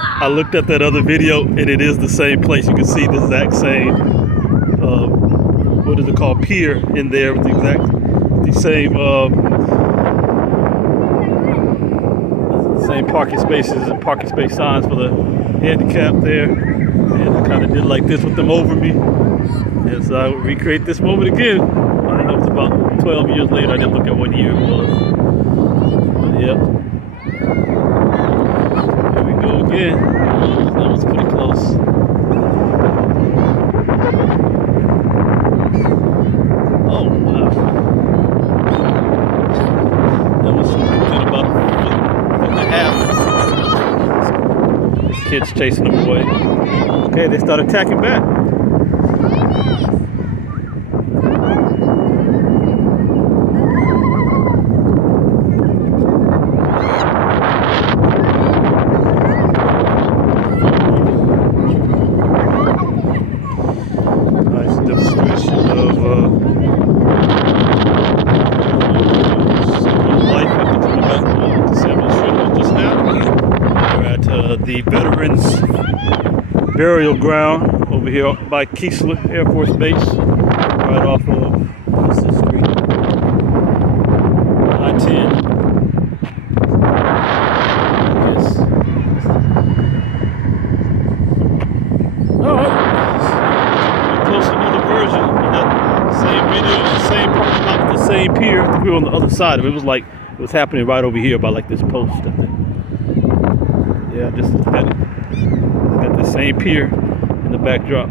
I looked at that other video, and it is the same place. You can see the exact same, what is it called, pier in there with the same parking spaces and parking space signs for the handicap there. And I kind of did like this with them over me. And so I would recreate this moment again. I don't know, it's about 12 years later. I didn't look at what year it was. But yep. Here we go again. That was pretty close. Oh, wow. That was within about a foot and a half. These kids chasing them away. Okay, they start attacking back. Nice demonstration of life after coming back to San Francisco just now. We're at the Veterans Burial Ground over here by Keesler Air Force Base, right off of what's this street? I-10. I guess. Alright. Close to another version of that same video, the same parking lot, the same pier. I think we were on the other side of it. It was like it was happening right over here by like this post, I think. Yeah, just got the same pier in the backdrop.